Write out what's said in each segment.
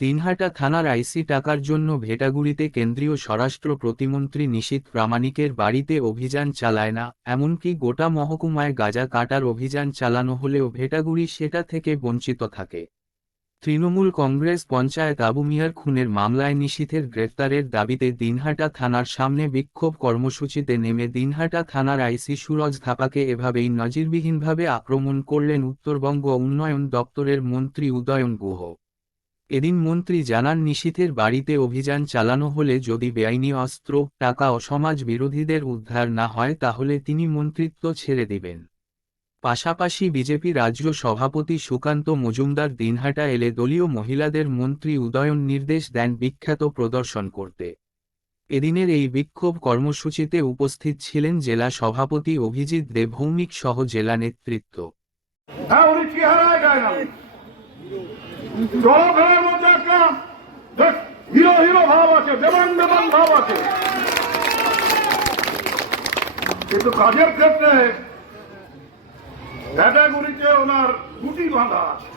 তিনহাটা থানার আইসি টাকার জন্য ভেটাগুড়িতে কেন্দ্রীয় স্বরাষ্ট্র প্রতিমন্ত্রী নিশীথ প্রামাণিকের বাড়িতে অভিযান চালায় না, এমনকি গোটা মহকুমায় গাজা কাটার অভিযান চালানো হলেও ভেটাগুড়ি সেটা থেকে বঞ্চিত থাকে। তৃণমূল কংগ্রেস পঞ্চায়েত আবু মিয়ার খুনের মামলায় নিশীথের গ্রেফতারের দাবিতে দিনহাটা থানার সামনে বিক্ষোভ কর্মসূচিতে নেমে দিনহাটা থানার আইসি সুরজ থাপাকে এভাবেই নজিরবিহীনভাবে আক্রমণ করলেন উত্তরবঙ্গ উন্নয়ন দপ্তরের মন্ত্রী উদয়ন গুহ। এদিন মন্ত্রী জানান নিশীথের বাড়িতে অভিযান চালানো হলে যদি বেআইনি অস্ত্র, টাকা ও সমাজ বিরোধীদের উদ্ধার না হয় তাহলে তিনি মন্ত্রিত্ব ছেড়ে দিবেন। পাশাপাশি বিজেপি রাজ্য সভাপতি সুকান্ত মজুমদার দিনহাটা এলে দলীয় মহিলাদের মন্ত্রী উদয়ন নির্দেশ দেন বিখ্যাত প্রদর্শন করতে। এদিনের এই বিক্ষোভ কর্মসূচিতে উপস্থিত ছিলেন জেলা সভাপতি অভিজিৎ দেবভৌমিক সহ জেলা নেতৃত্ব। চলাফেরার মধ্যে একটা হিরো হিরো ভাব আছে, দেবান দেবান ভাব আছে। কিন্তু কাজের ক্ষেত্রে ক্যাটাগরিতে ওনার গুটি বাঁধা আছে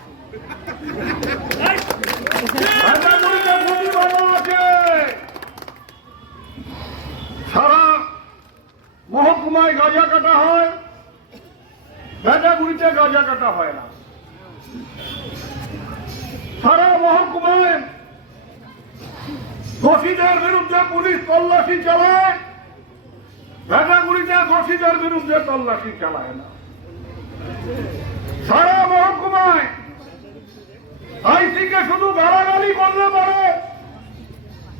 সারা মহকুমায় গাঁজা কাটা হয় ভেটাগুড়িতে গাঁজা কাটা হয় না সারা মহকুমায় দোষীদের বিরুদ্ধে পুলিশ তল্লাশি চালায়। ভেটাগুড়িতে দোষীদের বিরুদ্ধে তল্লাশি চালায় না। সারা মহকুমায় আইসিকে শুধু গালাগালি করলে পারে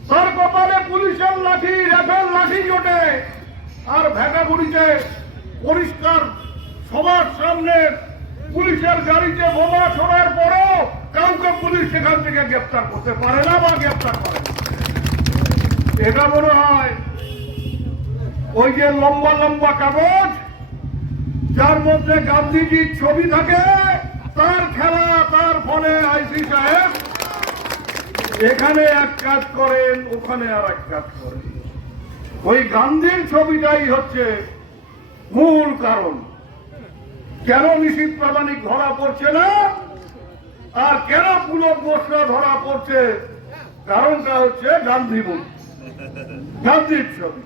তার কপালে পুলিশের লাঠি র্যাফেল লাঠি জোটে আর ভেটাগুড়িতে পরিষ্কার সবার সামনে পুলিশের গাড়িতে বোমা ছড়ার পরেও কাউকে পুলিশ সেখান থেকে গ্রেপ্তার করতে পারে না বা গ্রেপ্তার করে এটা মনে হয় ওই যে লম্বা লম্বা কাগজ, যার মধ্যে গান্ধীজির ছবি থাকে, তার খেলা, তার ফলে আইসি সাহেব, এখানে এক কাজ করেন, ওখানে আর এক কাজ করেন। ওই গান্ধীর ছবিটাই হচ্ছে মূল কারণ। কেন নিশীত প্রামাণিক ধরা পড়ছে না? আর কেন পুরো বসরা ধরা পড়ছে? কারণটা হচ্ছে গান্ধী গান্ধীর ছবি।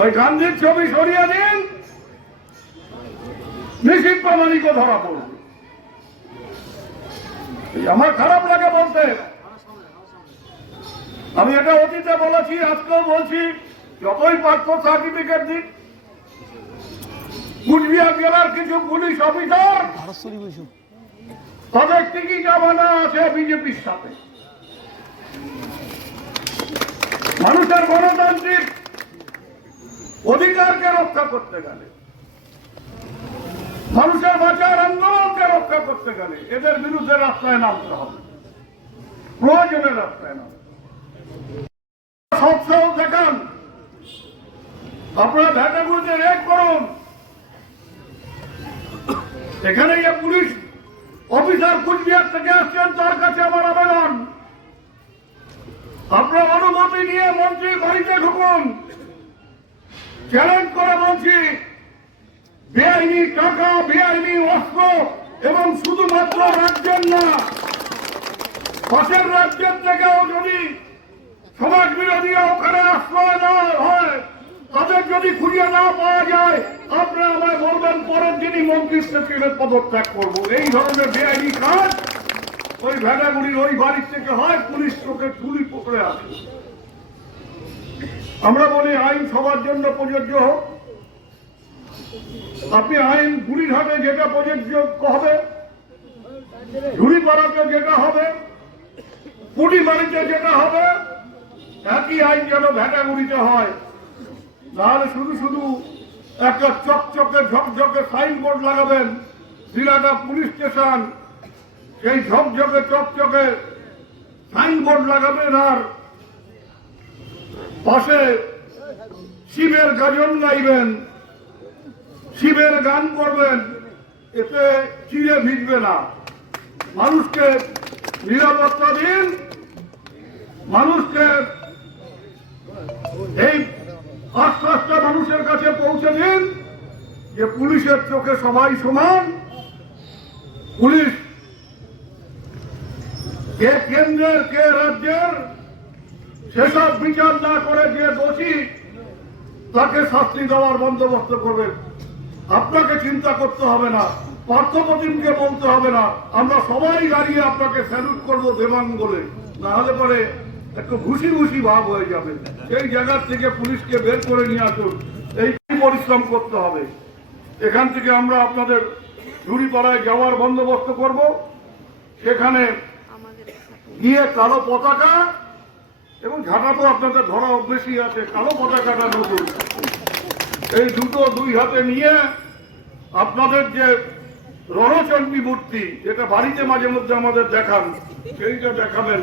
ওই গান্ধীর ছবি সরিয়ে দিন। নিশীত প্রামাণিকও ধরা পড়বে। আমার খারাপ লাগে বলতে। আমি এটা অতীতে বলেছি, আজকেও বলছি, যতই পার্থ সার্টিফিকেট দিন জেলার কিছু পুলিশ অফিসার। তাদের টিকিট জামানা আছে বিজেপির সাথে। মানুষের গণতান্ত্রিক অধিকারকে রক্ষা করতে গেলে, মানুষের বাঁচার আন্দোলনকে রক্ষা করতে গেলে এদের বিরুদ্ধে রাস্তায় নামতে হবে। প্রয়োজনে রাস্তায় নামতে সৎসাহ দেখান। আপনারা ভেটাগুলিতে রেড করুন। এখানে যে পুলিশ অফিসার কুচবিহার থেকে আসছেন, তার কাছে আমার আবেদন। আপনার অনুমতি নিয়ে মন্ত্রীর বাড়িতে ঢুকুন। চ্যালেঞ্জ করে বলছি, বেআইনি টাকা, বেআইনি অস্ত্র এবং শুধুমাত্র রাজ্যের না, পাশের রাজ্যের থেকেও যদি সমাজ বিরোধীরা ওখানে আশ্রয় যদি খুঁজে না পাওয়া যায় আপনারা আমায় বলবেন পরের দিনই মন্ত্রিত্ব থেকে পদত্যাগ করব। এই ধরনের বেআইনি কাজ ওই ভেড়াগুড়ির ওই বাড়ির থেকে হয়, পুলিশ চোখে তুলি পকড়ে আসে। আমরা বলি, আইন সবার জন্য প্রযোজ্য হোক। আপনি আইন গুড়িঘাটে যেটা প্রযোজ্য হবে ঝুড়িপাড়াতে যেটা হবে পুটি বাড়িতে যেটা হবে, একই আইন যেন ভেটাগুড়িতে হয়। তাহলে শুধু শুধু একটা চকচকে ঝকঝকে সাইনবোর্ড লাগাবেন দিলাটা পুলিশ স্টেশন, সেই ঝকঝকে চকচকে সাইনবোর্ড লাগাবেন আর পাশে শিবের গাজন গাইবেন, শিবের গান করবেন, এতে চিড়ে ভিজবে না। মানুষকে নিরাপত্তা দিন, মানুষকে এই আশ্বাসটা মানুষের কাছে পৌঁছে দিন যে পুলিশের চোখে সবাই সমান। পুলিশ কে কেন্দ্রের, কে রাজ্যের, সেসব বিচার না করে যে দোষী, তাকে শাস্তি দেওয়ার বন্দোবস্ত করবেন। আপনাকে চিন্তা করতে হবে না, পার্থপ্রতিমকে বলতে হবে না। আমরা সবাই দাঁড়িয়ে আপনাকে স্যালুট করব দেবাং বলে না হলে পরে একটু ঘুষি ঘুষি ভাব হয়ে যাবে। সেই জায়গার থেকে পুলিশকে বের করে নিয়ে আসুন। এই পরিশ্রম করতে হবে। এখান থেকে আমরা আপনাদের ঝুড়িপাড়ায় যাওয়ার বন্দোবস্ত করব। সেখানে গিয়ে কালো পতাকা এবং ঝাঁটা তো আপনাদের ধরা অভ্যেসই আছে কালো পতাকাটা নতুন এই দুটো দুই হাতে নিয়ে আপনাদের যে রণচণ্ডী মূর্তি যেটা বাড়িতে মাঝে মধ্যে আমাদের দেখান সেইটা দেখাবেন।